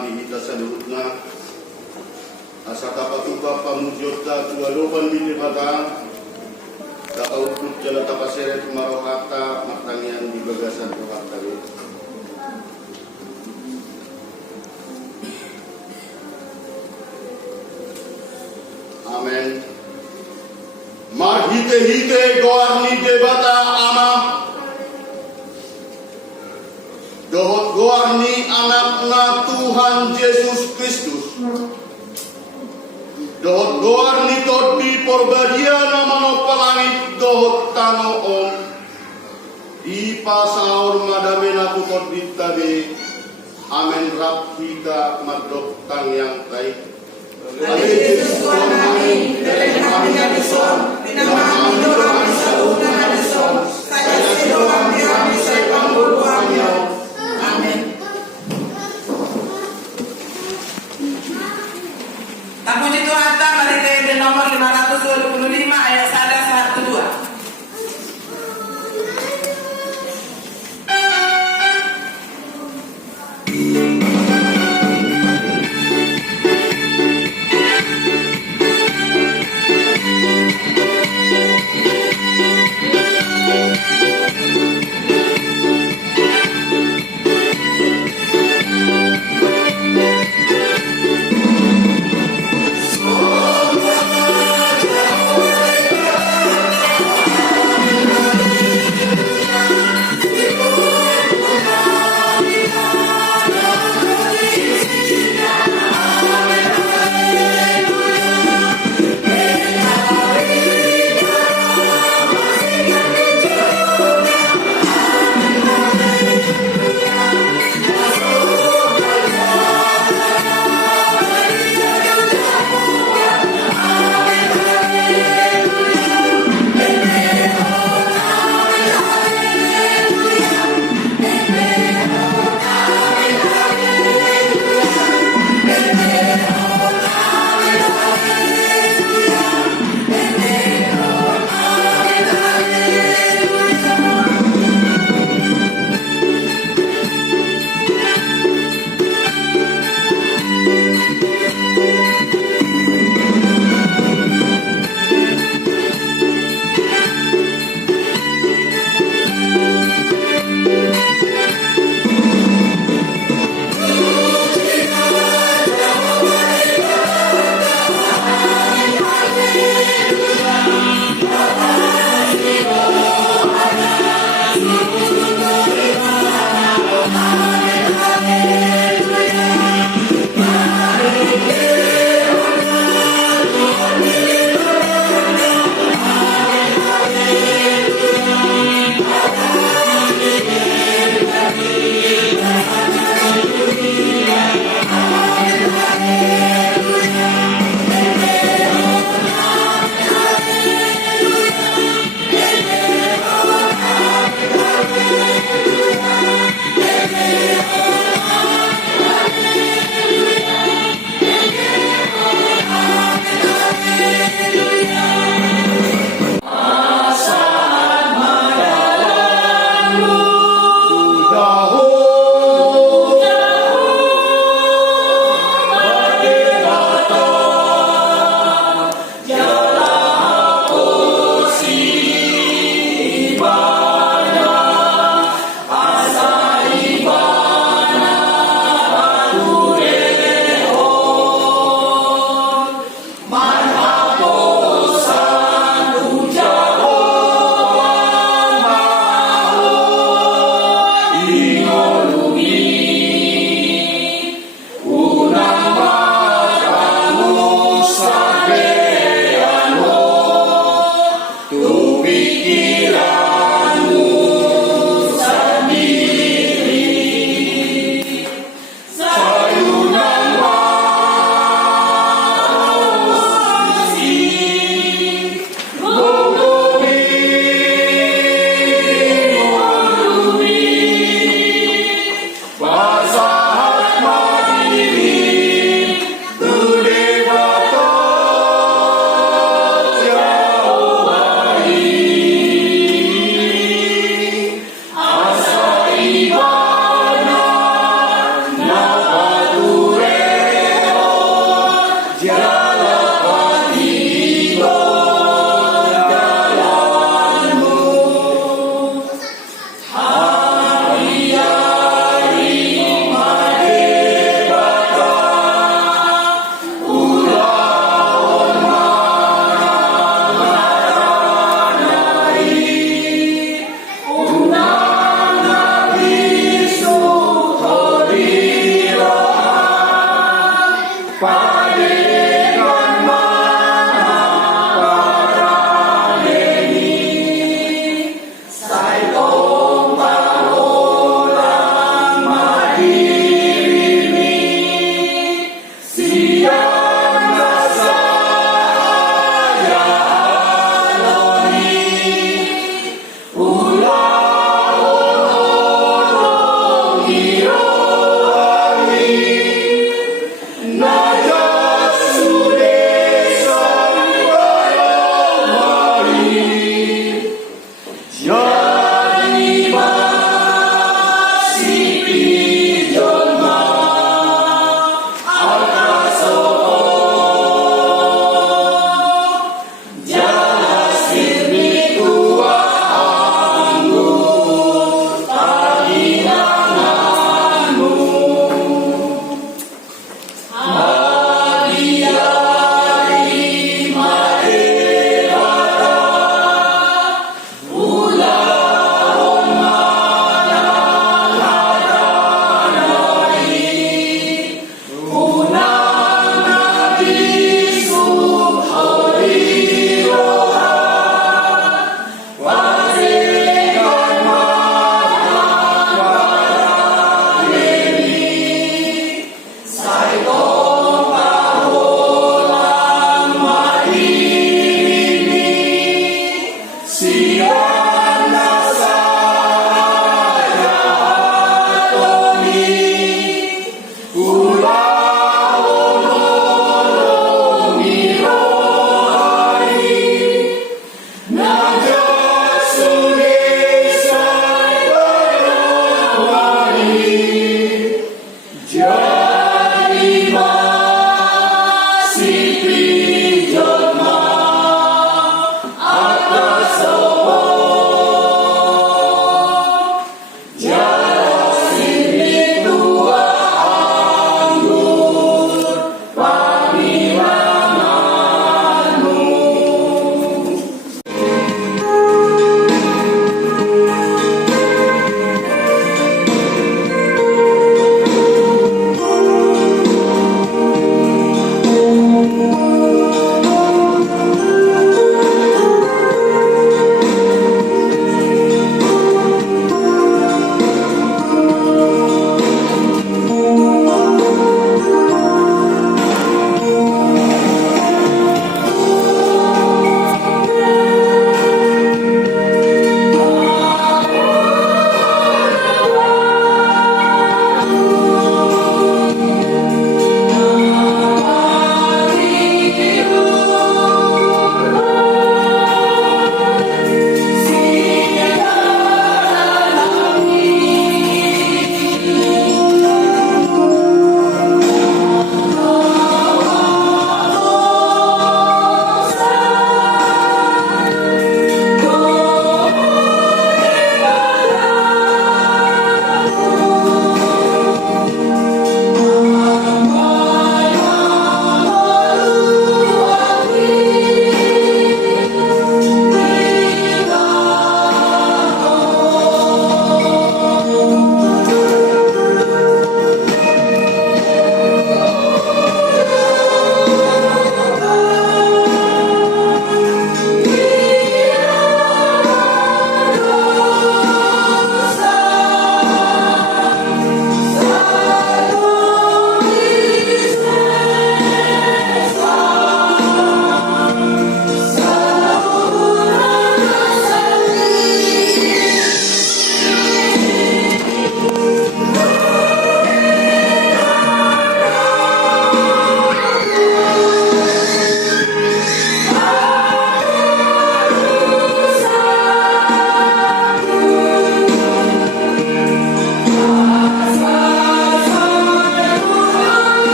madi ita sa luhutna. Asa kapatuka pamujota tuwalupan bini bata. Kakauput jala tapaseret marohata matangian di bagasan rohata. Amen. Marhite-hite goarni debata ama. Dohot goarni anakna Tuhan Yesus Kristus. Dohot goarni todi porbadiana manopalangit dohot tanoon. Di pasaur madamena tukot ditabe. Amen rapika madok tang yang baik. Yesus Tuhan kami, dari kami yang dison, nama kami doang selalu nama dison. Saya doang kami saya panggul kami. Amin. Tak puji Tuhan, mari kita nomor 525 ayat 1 2.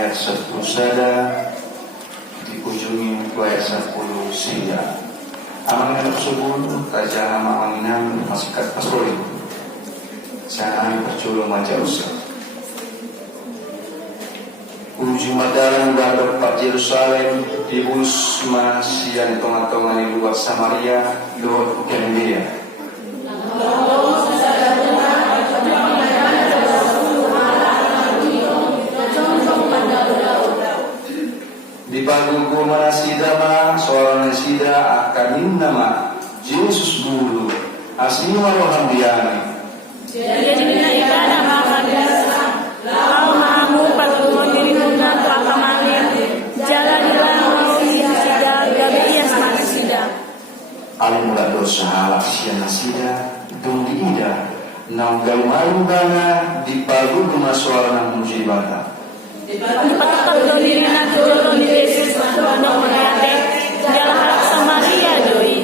ayat 1 sada dikunjungi ku ayat 10 sida. Amangan tersebut Raja Amanginan Masikat Pastori Sana perculung maja usah Uji madalan dan Pak Yerusalem Dibus masih yang tengah-tengah di luar Samaria Lord Galilea. Di pagi kumana sidama seorang sida akan nama Yesus Guru aslinya rohan biani. Jadi bina ibadah makan biasa. Lau mamu patungon diri guna tu akamalin. Jalan mau sida gabi ias maka sida. Alih mula dosa halak siana sida dung diida. Nang galumalu bana di pagi rumah seorang mujibata. Patakal doni na turun di Yesus mandong mengatek. Jalan halak Samaria doi.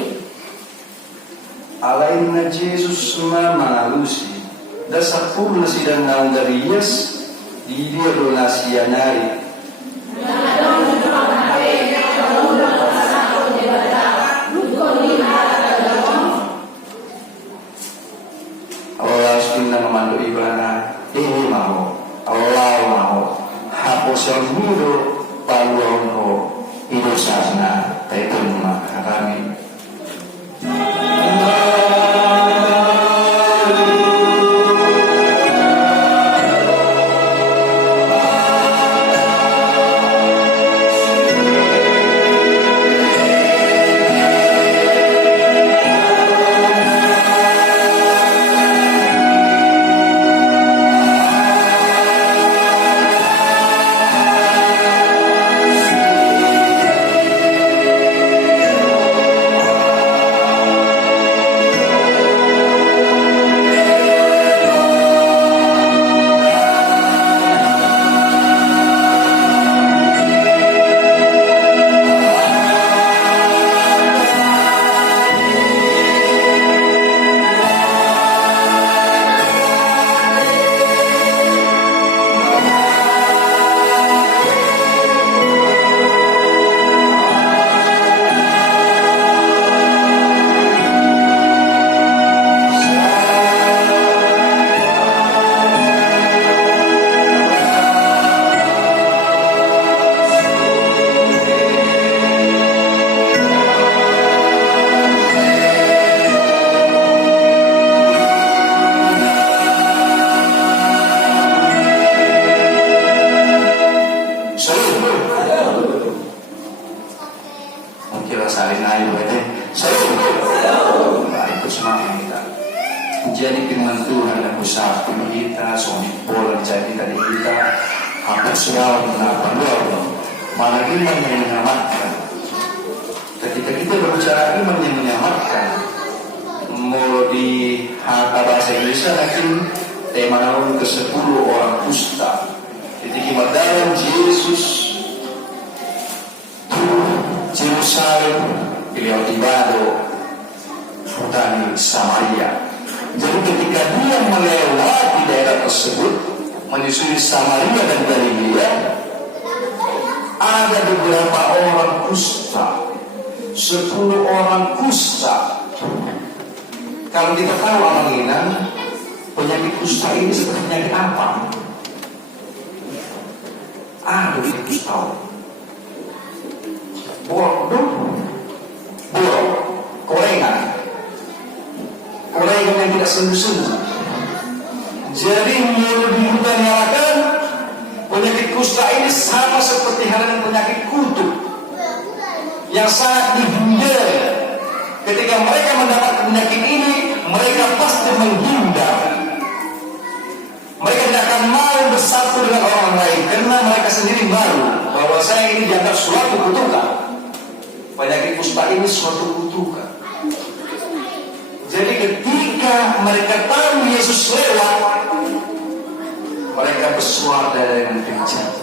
Alain na Jesus mangalusi dasar pun sidang naung dari yes di dia donasi nari Allah sudah memandu ibadah ini mau Allah mau hapus yang mudo paluan ho hidup sana itu maka kami jadi firman Tuhan yang besar kita suami pola jadi tadi kita apa selalu kenapa luar mana iman yang menyelamatkan. Ketika kita berbicara iman yang menyelamatkan mau di kata bahasa Indonesia lagi tema tahun ke-10 orang kusta ketika dalam Yesus Yerusalem beliau tiba di Samaria. Jadi ketika dia melewati daerah tersebut menyusuri Samaria dan Galilea, ada beberapa orang kusta, 10 orang kusta. Kalau kita tahu Amanginan, penyakit kusta ini seperti penyakit apa? Ada di kusta. Borok, korengan yang tidak sembuh-sembuh. Jadi menurut dinyatakan penyakit kusta ini sama seperti halnya penyakit kutu yang sangat dihindari. Ketika mereka mendapat penyakit ini, mereka pasti menghindar. Mereka tidak akan mau bersatu dengan orang lain karena mereka sendiri malu bahwa saya ini dianggap suatu kutukan. Penyakit kusta ini suatu kutukan. Jadi ketika mereka tahu Yesus lewat, mereka bersuara dengan kencang,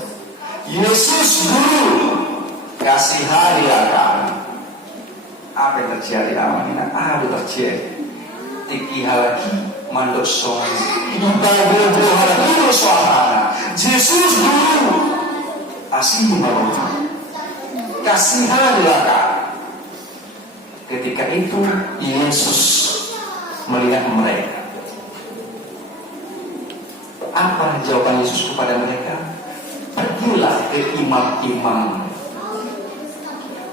Yesus Guru, kasihani akan. Apa yang terjadi Amanginan? Ada terjadi. Tiki halaki mandok soal. Ibadah halaki suara. Yesus Guru, Asimahu, kasihanlah kami. Ketika itu Yesus melihat mereka. Apa jawaban Yesus kepada mereka? Pergilah ke imam-imam.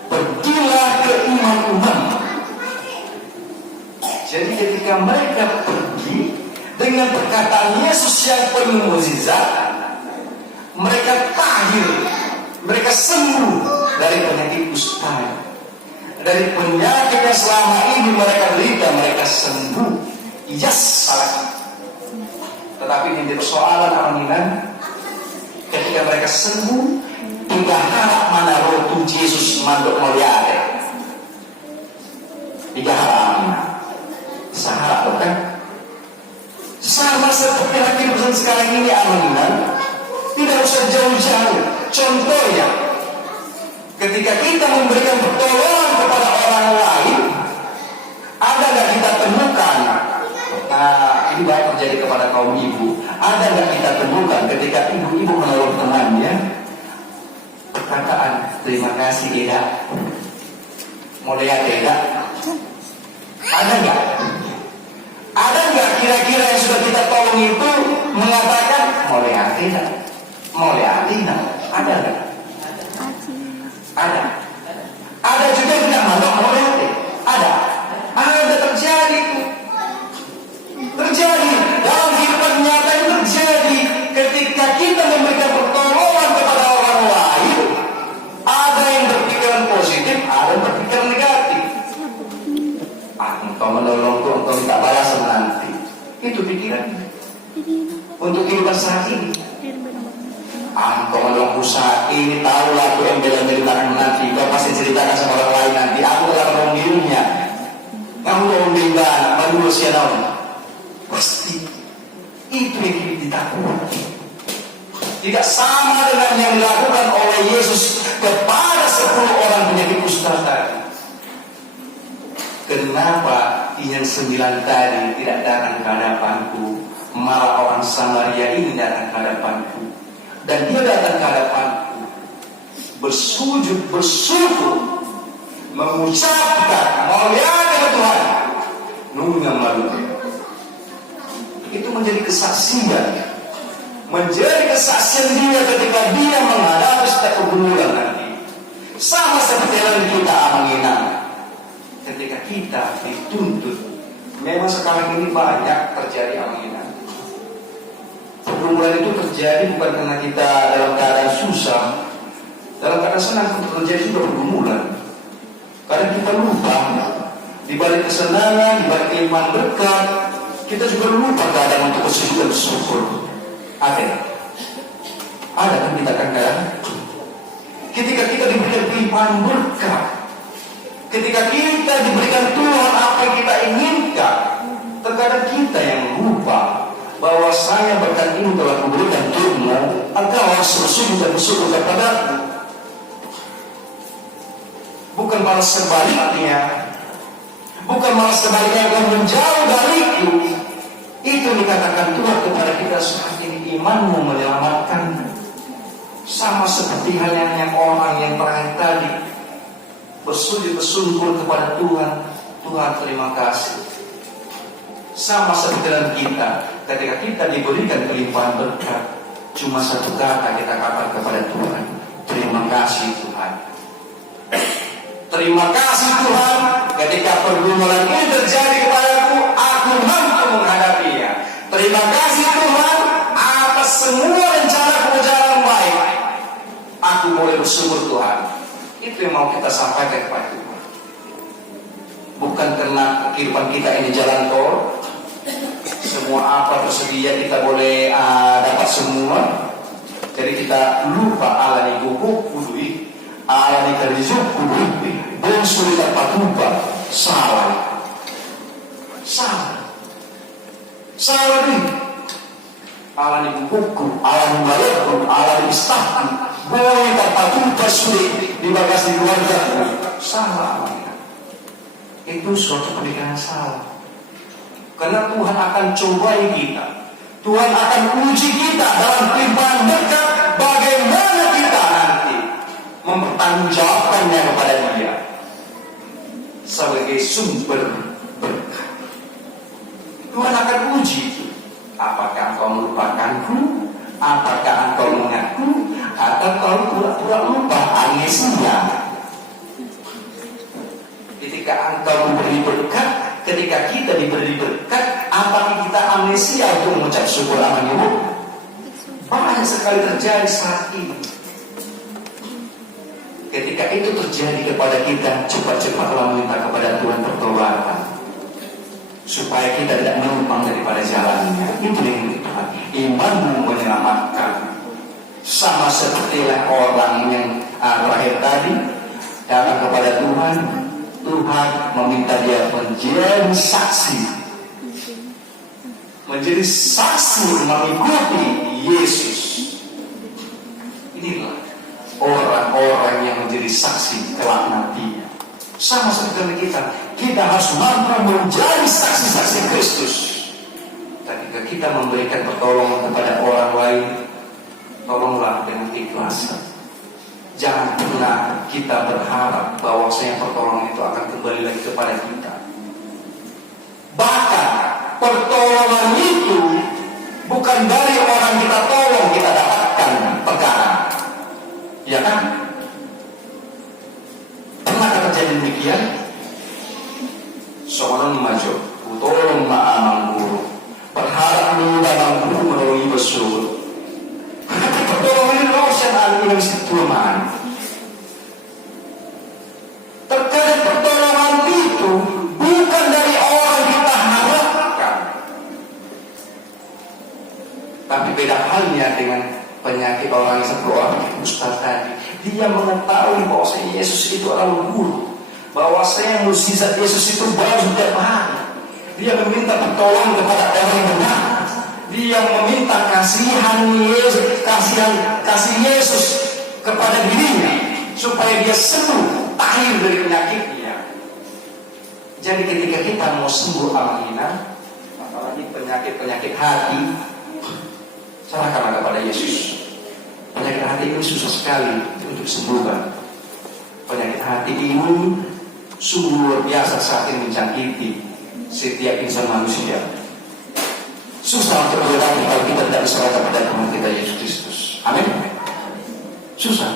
Pergilah ke imam-imam. Jadi ketika mereka pergi dengan perkataan Yesus yang penuh mukjizat, mereka tahir, mereka sembuh dari penyakit kusta, dari penyakit yang selama ini mereka derita, mereka sembuh. Yes, salah. Tetapi ini persoalan aminan, ketika mereka sembuh, tidak harap mana roh Yesus mandok melihat. Tidak harap aminan. Sahabat kan? Sama seperti laki pesan sekarang ini aminan, tidak usah jauh-jauh. Contohnya, ketika kita memberikan pertolongan kepada orang lain, ada nggak kita temukan? Nah, ini banyak terjadi kepada kaum ibu. Ada nggak kita temukan ketika ibu-ibu menolong temannya, perkataan terima kasih tidak, mulia tidak? Ada nggak? Ada nggak kira-kira yang sudah kita tolong itu mengatakan mulia tidak, mulia tidak? Ada nggak? Ada. Ada juga yang tidak malu mulia tidak? Ada. Ada terjadi itu. Terjadi dalam kehidupan nyata itu terjadi ketika kita memberikan pertolongan kepada orang lain. Ada yang berpikiran positif, ada yang berpikiran negatif. Engkau menolongku, engkau minta balasan nanti. Itu pikiran untuk kehidupan saat ini. Engkau menolongku saat ini, tahulah aku yang bela-belakan nanti. Kau pasti ceritakan sama orang lain nanti. Aku akan menolongnya. Kamu menolong anak, baru usia tahun. Pasti itu yang ditakuti. Tidak sama dengan yang dilakukan oleh Yesus kepada 10 orang penyakit kusta tadi. Kenapa yang 9 tadi tidak datang ke hadapanku, malah orang Samaria ini datang ke hadapanku, dan dia datang ke hadapanku bersujud, bersyukur, mengucapkan memuliakan Tuhan, nunggah malu. Itu menjadi kesaksian, dia ketika dia menghadapi setiap pergumulan nanti. Sama seperti yang kita mengingat ketika kita dituntut. Memang sekarang ini banyak terjadi aminan. Pergumulan itu terjadi bukan karena kita dalam keadaan susah, dalam keadaan senang terjadi juga pergumulan. Kadang kita lupa di balik kesenangan, di balik kelimpahan berkat, kita juga lupa keadaan untuk bersyukur dan bersyukur. Ada kan kita kadang ketika kita diberikan kelimpahan berkat, ketika kita diberikan Tuhan apa yang kita inginkan, terkadang kita yang lupa bahwa saya berkat ini telah kuberikan Tuhanmu, engkau harus bersyukur dan bersyukur kepadaku. Bukan malah sebaliknya, bukan malah sebaliknya engkau menjauh dariku. Itu dikatakan Tuhan kepada kita saat ini, imanmu menyelamatkan. Sama seperti halnya orang yang terakhir tadi bersujud bersyukur kepada Tuhan. Tuhan terima kasih. Sama seperti dalam kita, ketika kita diberikan kelimpahan berkat, cuma satu kata kita katakan kepada Tuhan, terima kasih Tuhan. Terima kasih Tuhan, ketika pergumulan ini terjadi kepadaku, aku mampu menghadapinya. Terima kasih Tuhan atas semua rencana jalan baik. Aku boleh bersyukur Tuhan. Itu yang mau kita sampaikan kepada Tuhan. Bukan karena kehidupan kita ini jalan tol, semua apa tersedia kita boleh dapat semua. Jadi kita lupa Allah ni guguk kudui, Allah ni karizuk kudui, dan sulit dapat lupa. Salah ni Allah ni gugukku, Allah ni malaiku, Allah ni istahku, boleh dapat lupa sulit di bagasi keluarga. Salah. Itu suatu pernikahan salah. Karena Tuhan akan cobai kita, Tuhan akan uji kita dalam kelimpahan berkat, bagaimana kita nanti mempertanggungjawabkannya kepada Dia sebagai sumber berkat. Tuhan akan uji itu. Apakah engkau melupakanku? Apakah engkau mengaku? Atau kau pura-pura lupa, amnesia? Ketika engkau memberi berkat, ketika kita diberi berkat, apakah kita amnesia untuk mengucap syukur aman ibu? Banyak sekali terjadi saat ini. Ketika itu terjadi kepada kita, cepat-cepatlah meminta kepada Tuhan pertolongan, supaya kita tidak menumpang daripada jalannya. Itu yang Tuhan. Imanmu menyelamatkan. Sama seperti orang yang terakhir tadi datang kepada Tuhan. Tuhan meminta dia menjadi saksi, menjadi saksi mengikuti Yesus. Inilah orang-orang yang menjadi saksi kelak nantinya. Sama seperti kita harus mampu menjadi saksi-saksi Kristus. Ketika kita memberikan pertolongan kepada orang lain, tolonglah dengan ikhlas. Jangan pernah kita berharap bahwasanya pertolongan itu akan kembali lagi kepada kita. Bahkan pertolongan itu bukan dari orang kita tolong kita dapatkan perkara. Ya kan? Pernah terjadi demikian? Seorang maju, tolong maamang guru, berharap memang guru melalui besul. Pertolongan ini rosen alun situman. Terkadang pertolongan itu bukan dari orang kita harapkan. Tapi beda halnya dengan penyakit orang yang seperti Ustaz tadi. Dia mengetahui bahwa Yesus itu adalah guru, bahwa mukjizat Yesus itu baru setiap hari. Dia meminta pertolongan kepada orang yang benar. Dia meminta kasihan Yesus kepada dirinya supaya dia sembuh, tahir dari penyakitnya. Jadi ketika kita mau sembuh amanah, apalagi penyakit hati, serahkanlah kepada Yesus. Penyakit hati ini susah sekali untuk sembuhkan. Penyakit hati ini sungguh luar biasa saat ini menjangkiti setiap insan manusia. Susah untuk diobati kalau kita tidak diserahkan kepada Tuhan kita Yesus Kristus. Amin. Susah.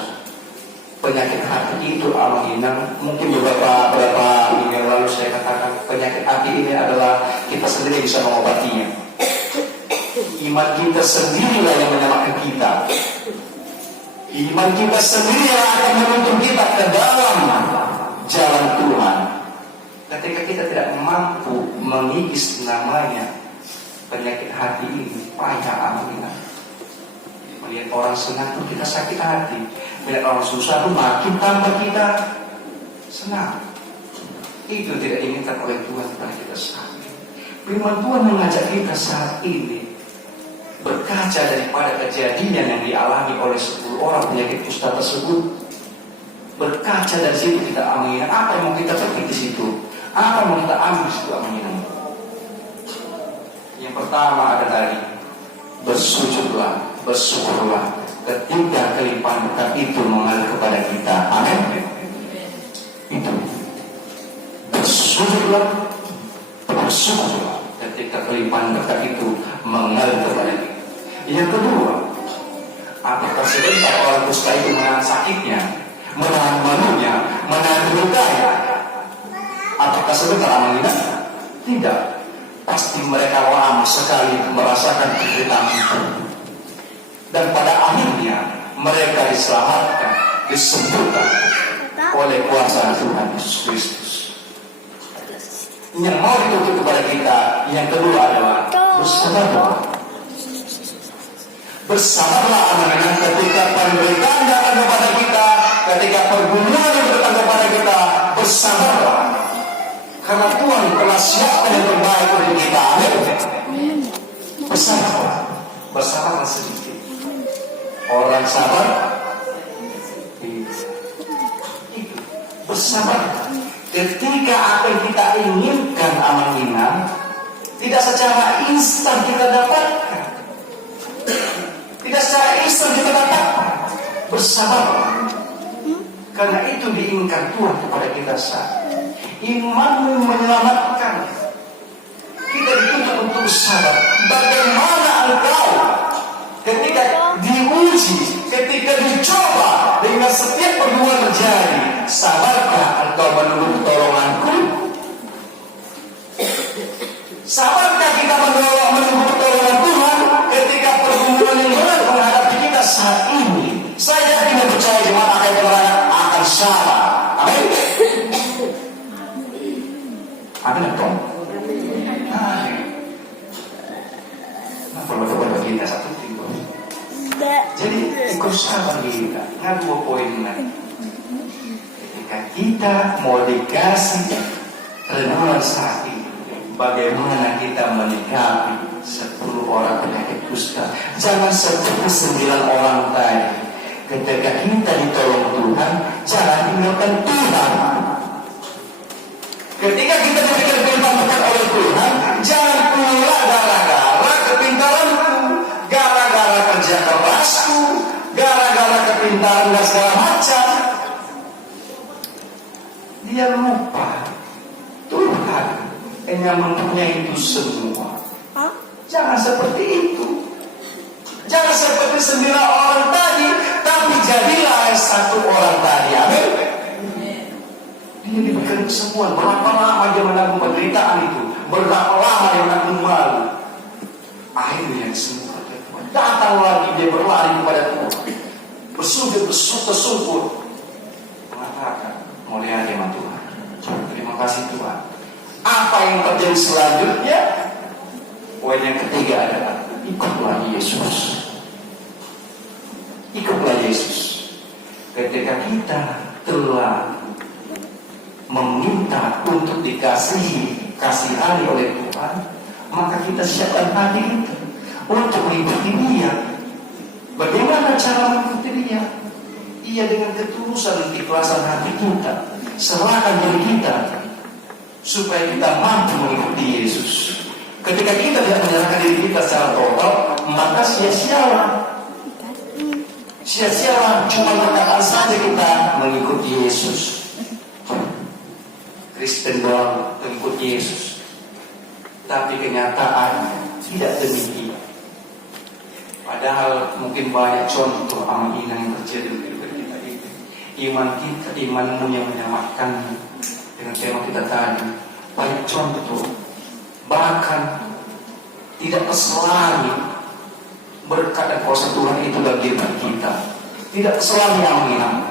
Penyakit hati itu amanah. Mungkin beberapa minggu yang lalu saya katakan penyakit hati ini adalah kita sendiri bisa mengobatinya. Iman kita sendirilah yang menyelamatkan kita. Iman kita sendiri yang akan menuntun kita ke dalam jalan Tuhan. Ketika kita tidak mampu mengikis namanya penyakit hati ini, payah amanah. Melihat orang senang pun kita sakit hati. Melihat orang susah pun makin tambah kita senang. Itu tidak diinginkan oleh Tuhan kepada kita saat ini. Firman Tuhan mengajak kita saat ini berkaca daripada kejadian yang dialami oleh 10 orang penyakit kusta tersebut. Berkaca dari situ kita amanah. Apa yang mau kita petik di situ? Apa yang mau kita ambil di situ amanah? Yang pertama ada tadi, bersujudlah, bersyukurlah ketika kelimpahan berkat itu mengalir kepada kita. Amin. Itu bersujudlah, bersyukurlah ketika kelimpahan berkat itu mengalir kepada kita. Yang kedua, apakah sebentar orang kusta itu menahan sakitnya, menahan malunya, menahan lukanya? Apakah sebentar amanah? Tidak. Pasti mereka lama sekali merasakan penderitaan itu. Dan pada akhirnya mereka diselamatkan, disembuhkan oleh kuasa Tuhan Yesus Kristus. Yang mau dituntut kepada kita, yang kedua adalah bersabarlah. Bersabarlah anak-anak ketika penderitaan datang kepada kita, ketika pergumulan yang datang kepada kita, bersabarlah. Karena Tuhan telah siapkan yang terbaik untuk kita. Amin. Bersabarlah. Bersabarlah sedikit. Orang sabar itu bersabar. Ketika apa yang kita inginkan amanah tidak secara instan kita dapatkan. Tidak secara instan kita dapatkan. Bersabarlah. Karena itu diinginkan Tuhan kepada kita saat imanmu menyelamatkan. Kita dituntut untuk sabar. Bagaimana engkau ketika diuji, ketika dicoba dengan setiap pergumulan terjadi, sabarkah engkau menunggu pertolonganku? Sabarkah kita menunggu pertolongan Tuhan ketika pergumulan yang berat menghadapi kita saat ini? Saya ingin percaya jemaat akan sabar. Amin. Amin dong. Nah, perlu kita satu tiga. Jadi ikut sabar kita. Nah, 2 poin lagi. Ketika kita mau dikasih renungan saat ini, bagaimana kita menikapi 10 orang penyakit kusta? Jangan seperti 9 orang tadi. Ketika kita ditolong Tuhan, jangan tinggalkan Tuhan. Ketika kita diberikan firman oleh Tuhan, jangan pula gara-gara kepintaranku, gara-gara kerja kerasku, gara-gara kepintaran dan segala macam. Dia lupa Tuhan yang mempunyai itu semua. Jangan seperti itu. Jangan seperti 9 orang tadi, tapi jadilah 1 orang tadi. Amin. Dia diberikan kesembuhan. Berapa lama dia menanggung penderitaan itu? Berapa lama dia menanggung malu? Akhirnya disembuhkan Tuhan. Datang lagi dia berlari kepada Tuhan, bersujud, bersungkur, mengatakan, mulia nama Tuhan. Terima kasih Tuhan. Apa yang terjadi selanjutnya? Poin yang ketiga adalah ikutlah Yesus. Ikutlah Yesus. Ketika kita telah meminta untuk kasihani oleh Tuhan, maka kita siapkan hati itu untuk mengikuti Dia. Bagaimana cara mengikuti Dia? Ia dengan ketulusan dan keikhlasan hati kita, serahkan diri kita supaya kita mampu mengikuti Yesus. Ketika kita tidak menyerahkan diri kita secara total, maka sia-sialah cuma perkataan saja kita mengikuti Yesus. Kristen doang mengikuti Yesus, tapi kenyataan tidak demikian. Padahal mungkin banyak contoh amal yang terjadi di kehidupan kita itu. Imanmu yang menyelamatkanmu. Dengan tema kita tadi, banyak contoh. Bahkan tidak keselani berkat dan kuasa Tuhan itu bagi kita. Tidak keselani amin.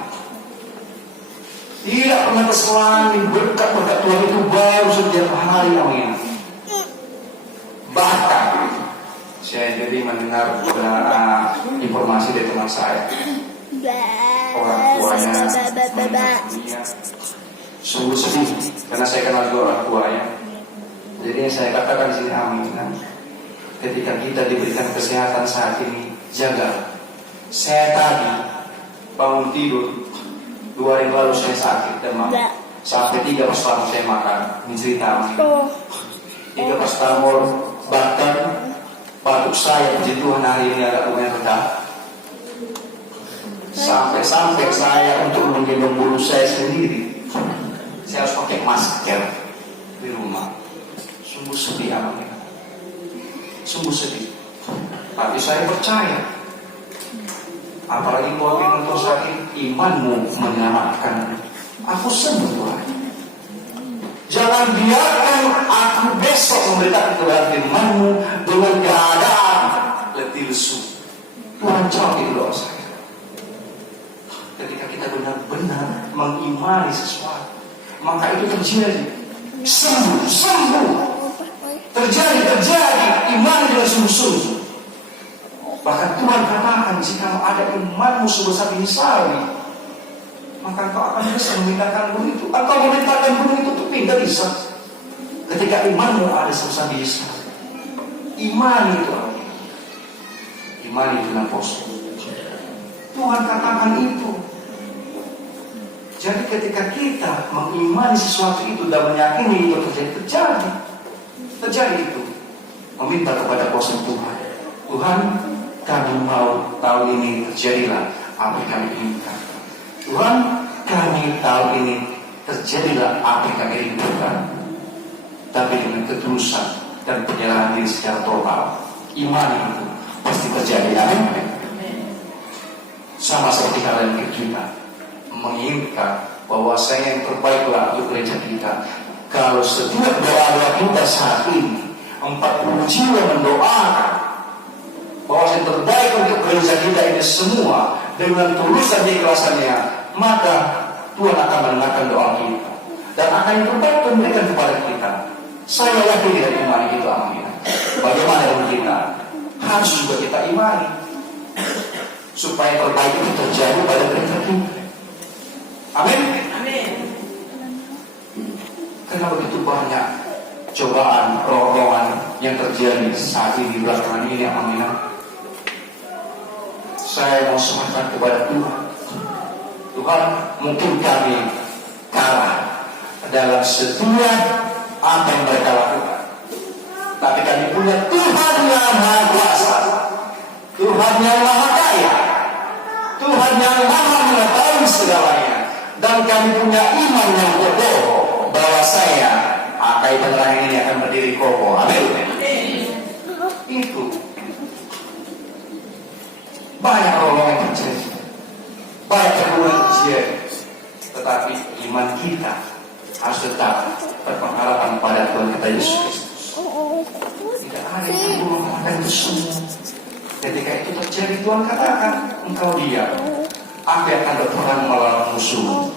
Tidak pernah keselani berkat-berkat Tuhan itu baru setiap hari, amin. Bahkan saya jadi mendengar informasi dari teman saya, orang tuanya sungguh sedih karena saya kenal juga orang tuanya. Jadi saya katakan di sini amin. Ketika kita diberikan kesehatan saat ini, jaga. Saya tadi bangun tidur 2 hari lalu saya sakit demam. Sampai 3 paracetamol saya makan. Ini cerita. 3 paracetamol, bahkan batuk saya puji Tuhan hari ini agak lumayan rendah. Sampai saya untuk menggendong bulu saya sendiri, saya harus pakai masker di rumah. Sungguh sedih amat. Sungguh sedih. Tapi saya percaya, apalagi buat yang untuk sakit, imanmu menyelamatkan. Aku sembuh Tuhan. Jangan biarkan aku besok memberitakan kebenaran firman-Mu dengan keadaan letih lesu. Tuhan jawab itu doa saya. Ketika kita benar-benar mengimani sesuatu, maka itu terjadi. Sembuh. Terjadi iman dengan sungguh-sungguh. Bahkan Tuhan katakan, jika ada imanmu sebesar biji sawi, maka kau akan bisa memindahkan gunung itu. Atau memerintahkan gunung itu untuk pindah, bisa. Ketika imanmu ada sebesar biji sawi. Iman itu apa? Iman itu nafsu. Tuhan katakan itu. Jadi ketika kita mengimani sesuatu itu dan meyakini itu terjadi itu. Meminta kepada kuasa Tuhan. Tuhan, kami mau tahun ini terjadilah apa yang kami inginkan. Tuhan, kami kami tahun ini terjadilah apa yang kami rindukan, tapi dengan ketulusan dan penyerahan diri secara total, iman itu pasti terjadi. Amin. Sama seperti kalian kita menginginkan bahwa saya yang terbaiklah untuk gereja kita. Kalau setiap doa kita saat ini 40 jiwa mendoakan bahwa yang terbaik untuk gereja kita ini semua dengan tulus dan ikhlasannya, maka Tuhan akan mendengarkan doa kita dan akan yang terbaik memberikan kepada kita. Saya yakin dari iman itu. Amin. Bagaimana dengan kita? Harus juga kita imani supaya terbaik itu terjadi pada gereja kita. Amin. Karena begitu banyak cobaan, ronrongan yang terjadi saat ini belakangan ini. Amin. Saya mau serahkan kepada Tuhan. Tuhan, mungkin kami kalah dalam setiap apa yang mereka lakukan, tapi kami punya Tuhan yang Maha Kuasa, Tuhan yang Maha Kaya, Tuhan yang Maha mengetahui segalanya, dan kami punya iman yang kokoh bahwa saya akan penerang ini akan berdiri kokoh. Amin. Itu banyak orang yang terjadi, banyak keburukan terjadi, tetapi iman kita harus tetap berpengharapan pada Tuhan kita Yesus Kristus. Tidak ada yang mengatakan itu semua. Ketika itu terjadi, Tuhan katakan, engkau diam, aku akan berperang melawan musuh.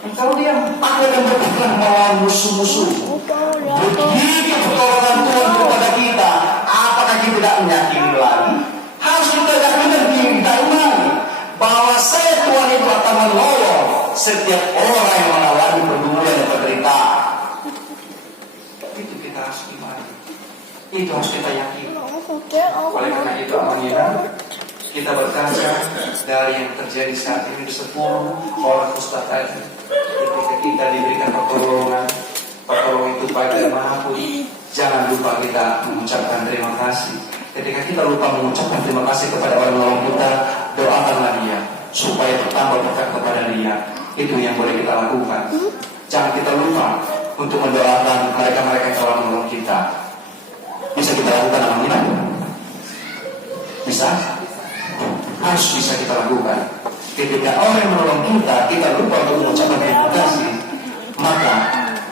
Engkau diam, aku akan berperang melawan musuh-musuh. Begitu pertolongan Tuhan kepada kita, apakah kita tidak menyakini lagi? Harus kita yakin kita imani bahwa saya Tuhan itu akan menolong setiap orang yang mengalami pergumulan dan penderitaan. Itu kita harus imani, itu harus kita yakini. Oleh karena itu, amin, kita berkaca dari yang terjadi saat ini di 10 orang ustaz tadi. Ketika kita diberikan pertolongan itu baik dan maupun, jangan lupa kita mengucapkan terima kasih. Ketika kita lupa mengucapkan terima kasih kepada orang menolong kita, doakanlah dia supaya bertambah berkat kepada dia. Itu yang boleh kita lakukan. Jangan kita lupa untuk mendoakan mereka-mereka yang telah menolong kita. Bisa kita lakukan, amin? Bisa? Harus bisa kita lakukan. Ketika orang yang menolong kita, kita lupa untuk mengucapkan terima kasih, maka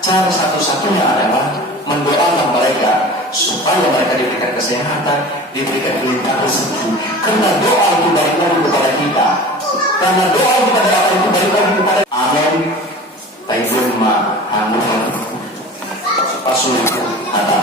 cara satu-satunya adalah mendoakan mereka supaya mereka diberikan kesehatan, diberikan kelimpahan rezeki. Karena doa itu balik lagi kepada kita. Karena doa kita dapat itu balik lagi kepada. Amin. Taibun ma hamu pasul ada.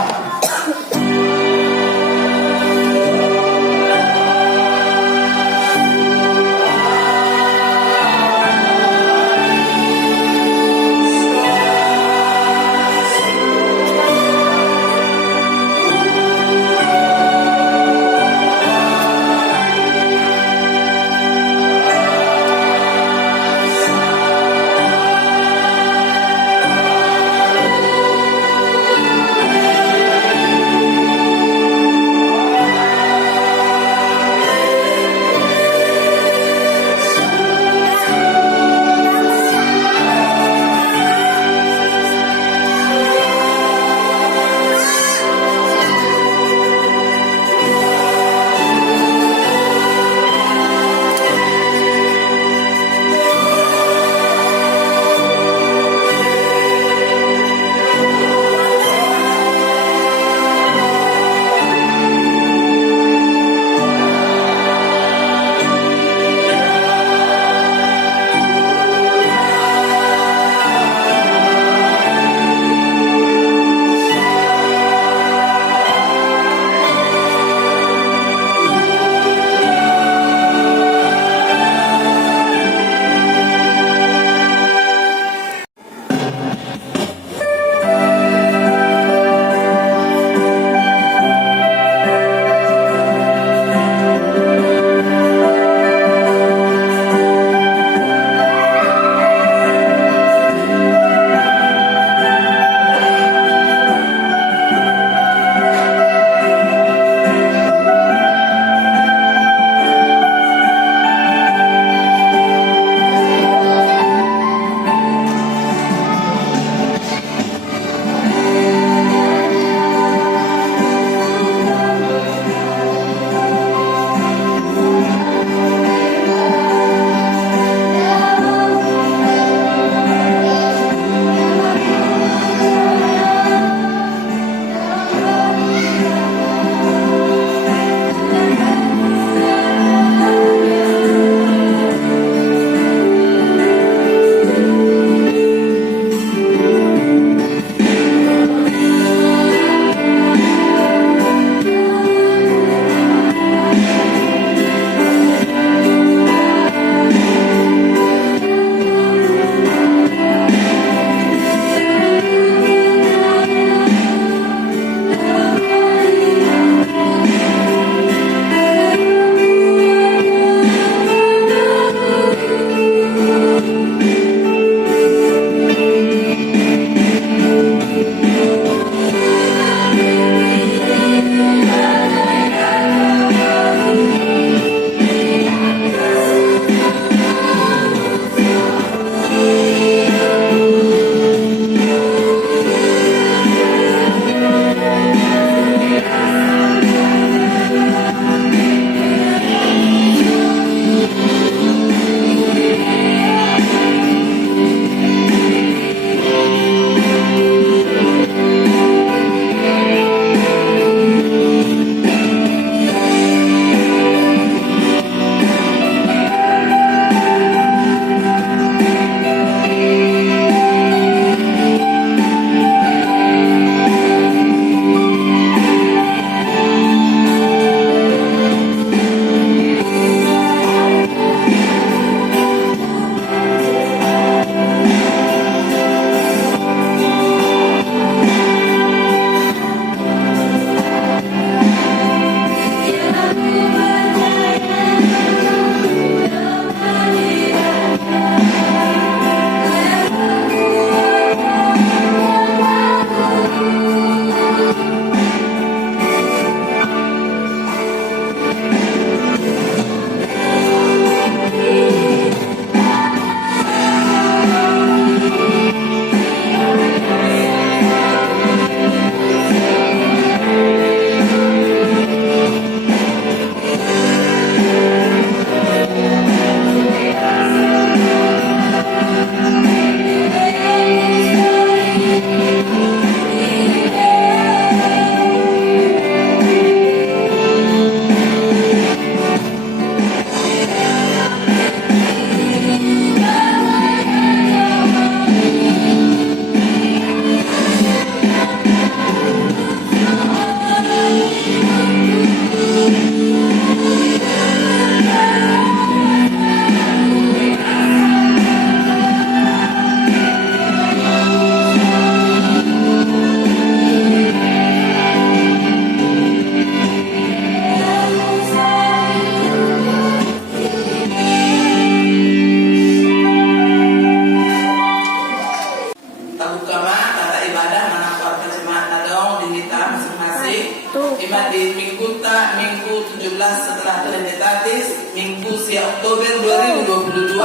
desi. Ima di minggu 17 setelah Trinitatis, Minggu siang Oktober 2022.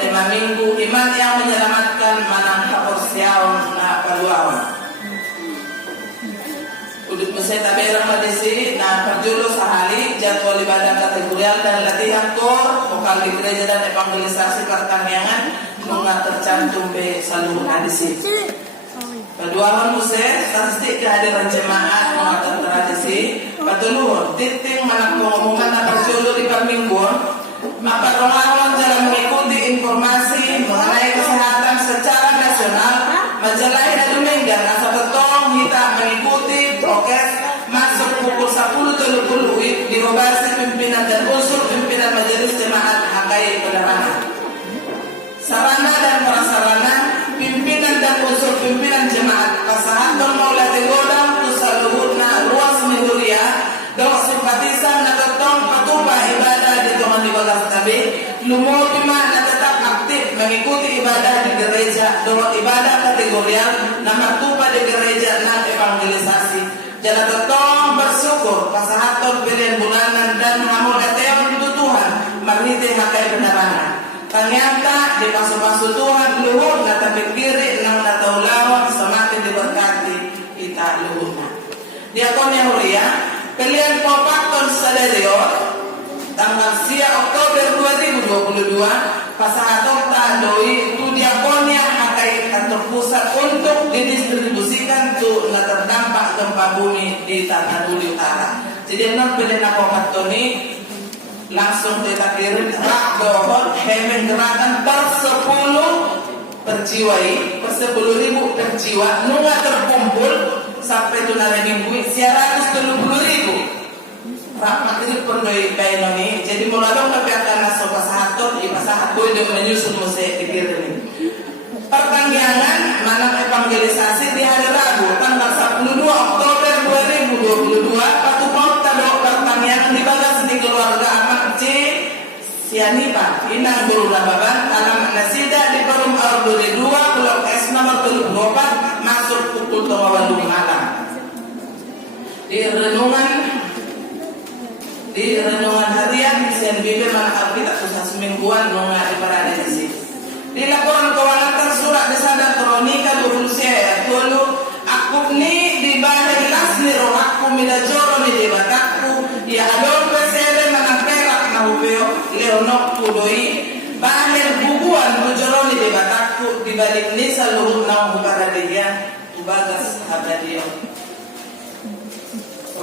Tema minggu iman yang menyelamatkan manang kaporsiaon na paluawan. Udut mesai taberang madesi na perjulo sehari jadwal ibadah kategorial dan latihan kor vokal di gereja dan evangelisasi pertaniangan nunga tercantum be saluran hadisi. Kedua musik statistik kehadiran jemaat nunga tertradisi. Patuluhun titik manak pengumuman na perjulo di permingguan maka relawan jalan mengikuti informasi mengenai kesehatan secara nasional menjalani Duminggan asal tetong kita mengikuti prokes masuk pukul 10.30 WIB di Robasi pimpinan dan unsur pimpinan majelis jemaat HKI Penerangan. Sarana dan prasarana pimpinan dan unsur pimpinan jemaat pasahaton maulati godang tusaluhutna ruas minduria dok simpatisan na tetong patupa ibadah di Tuhan di Bagas Tabi lumur pima na tetap aktif mengikuti ibadah di gereja dok ibadah kategorial na matupa di gereja na evangelisasi jala tetong bersyukur pasahaton pilihan bulanan dan hamur kateong Tuhan marite hakai benarangan ternyata di pasu-pasu Tuhan luhur na tabik kiri nang nataulawan semakin diberkati kita luhurna Diakonia Huria pilihan Popakton Saderior tanggal sia Oktober 2022 pasahaton tadoi tu Diakonia Hakai kantor pusat untuk didistribusikan tu na terdampak gempa bumi di Tapanuli Utara. Jadi non pilihan Popakton ini langsung kita kirim rak dohon hemen gerakan per 10 per jiwa per 10.000 per jiwa nunga terkumpul sampai tunare minggu 130.000 rak materi pendoi kainoni jadi muladong tapi akan naso pasahaton di pasahat boy dia menyusun musik dikirim pertanggiangan manang evangelisasi di hari Rabu tanggal 12 Oktober 2022 patupau tadok pertanggiangan di Bagas di keluarga amat C Sianipa Inang Guru Lababan alamat Nasida di Perum Arduri 2 Blok S nomor 24 masuk pukul 8 malam di renungan harian di CNBB mana kita susah semingguan nunga ibadah di sini. Di laporan keuangan tersurat di Sadar Kronika 20 ayat 20 aku ni di bahari lasni roh aku midajoro ni debatakku ya adon pesere manang perak na hupeo leonok kudoi bahir bubuan bujoro ni debatakku di balik ni saluhut na hubaradia ubagas habadio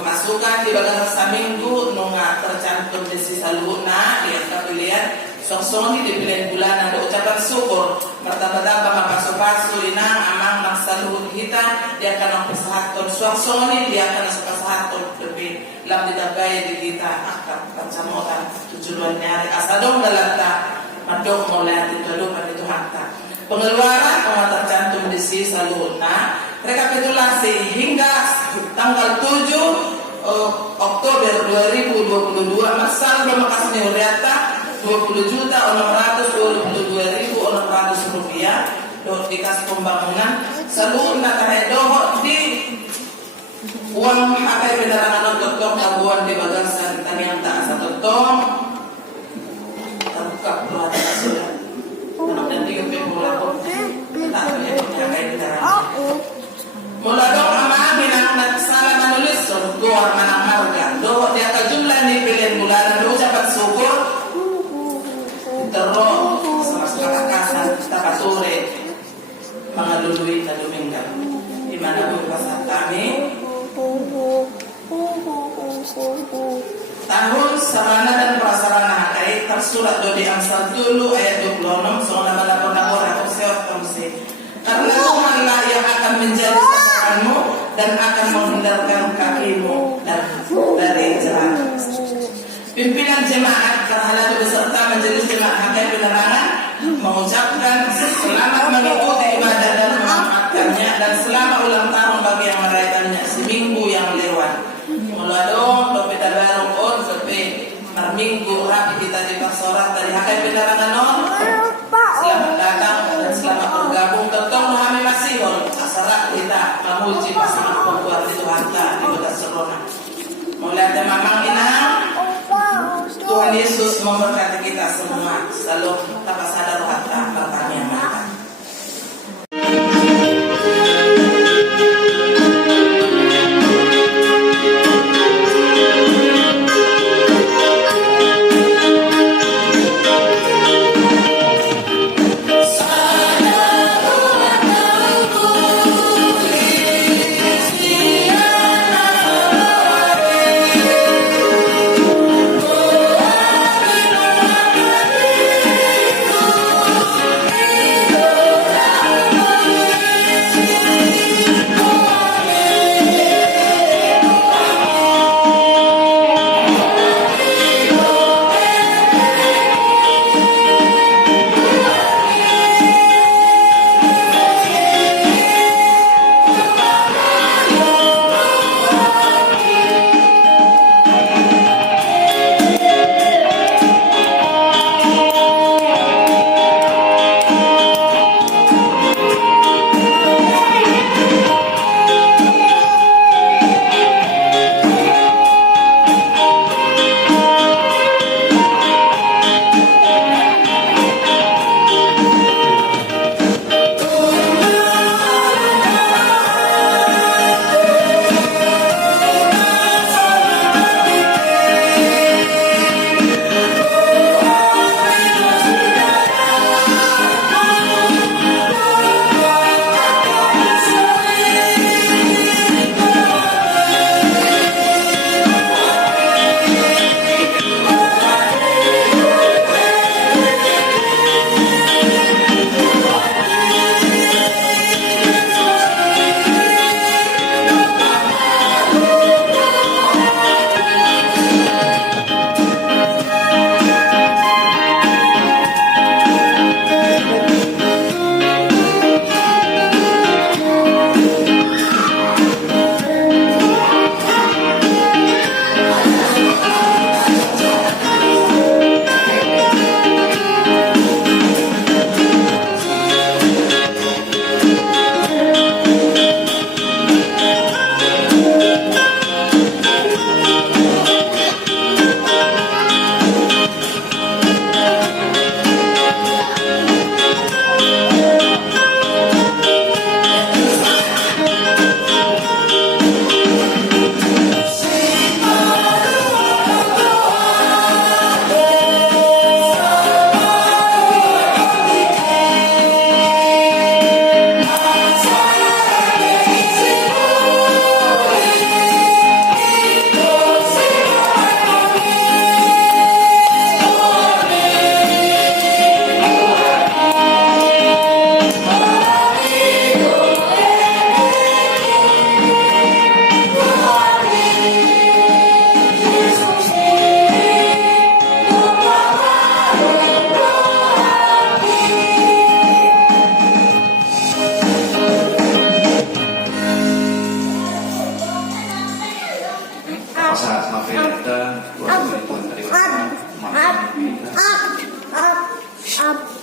pemasukan di Bagas Saminggu nunga tercantum di sisa luhuna di angka pilihan songsongi di pilihan bulan ada ucapan syukur bertambah-tambah mapasu-pasu inang amang maksa luhut kita dia akan mempersahatkan songsongi dia akan mempersahatkan lebih lam didagai di kita akan pencamotan tujuan nyari asadong dalata madong mulai hati tudupan itu harta pengeluaran nunga tercantum di sisa luhuna rekapitulasi hingga tanggal 7 Oktober 2022 masal Romakas Neuriata 20.622.600 rupiah dikas pembangunan seluruh nakahai dohot di uang hakai penerangan totong kabuan di Bagasan taniang tak satu tong terbuka perhatian sudah dan 30 lapor tak boleh hakai penerangan muladong ama binang salah menulis doa manang harga doa dia ke jumlah ni pilihan bulanan doa ucapan syukur terus sama-sama kasan tapasure mengalului na Duminggan di mana pun pasal kami tahun sarana dan prasarana hakai tersurat do di Amsal dulu ayat 26 soal lapor-lapor atau seot-tomse karena Tuhanlah yang akan menjadi sasaranmu dan akan menghindarkan kakimu dari jalan. Pimpinan jemaat terhadap beserta majelis jemaat Hakai Penerangan mengucapkan selamat mengikuti ibadah dan memanfaatkannya dan selamat ulang tahun bagi yang merayakannya seminggu yang lewat. Muladong dopeta baru on sepe minggu rapi kita di Pasorat dari Hakai Penerangan non. Selamat datang dan selamat bergabung tetong kami masih asal kita memuji pasangan perempuan itu harta di Bagas salong tapasada rohata pertanian.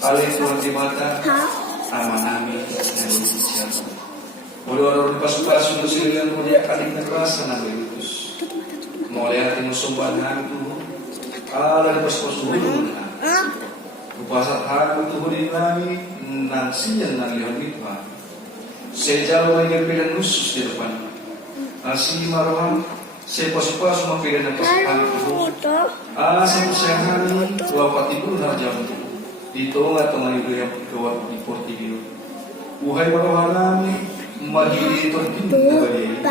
Alih Tuhan di mata amanami yang siapa. Orang-orang pas-pas untuk silihan mulia kali kerasa nabi utus. Mulai hati musumban hantu. Ala di pas-pas mulia. Upasat hantu Tuhan di nami nansian nang lihat mitma. Sejauh yang pilihan khusus di depan. Asli marohan. Sepas-pas mau pilihan pas hantu. Asal sehari 20 jam. Ito nga itong alido yung pagkawag ni Portillo. Buhay marohanami, magigito din kabali.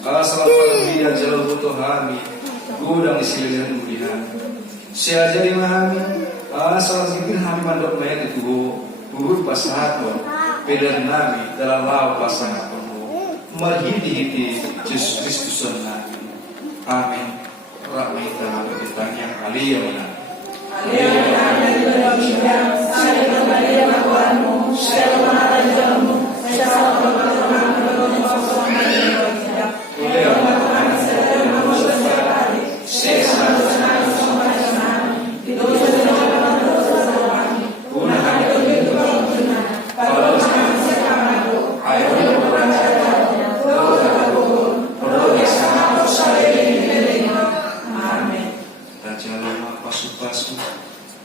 Kasalang pagkabihan sa labuto hami, gudang isilihan mulihan. Siya jari mahami, asalang sigin hami mandok mayan ituho, uhud pasahaton, pedan nami dalam law pasahaton ho. Maghiti-hiti Yesus Kristusan namin. Amin. Ramay tayo kitanya aliyah.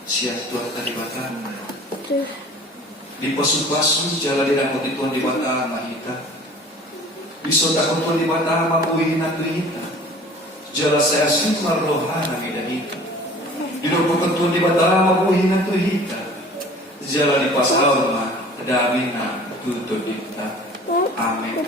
Siap Tuhan tadi pasu-pasu jala dirangkut Tuhan di bata mahita. Bisa takut Tuhan di bata mapuhin at lihita. Jala saya sumar rohana midahita. Dinupukkan Tuhan di bata mapuhin at lihita. Jala di pasal ma dami na tutubita. Amin.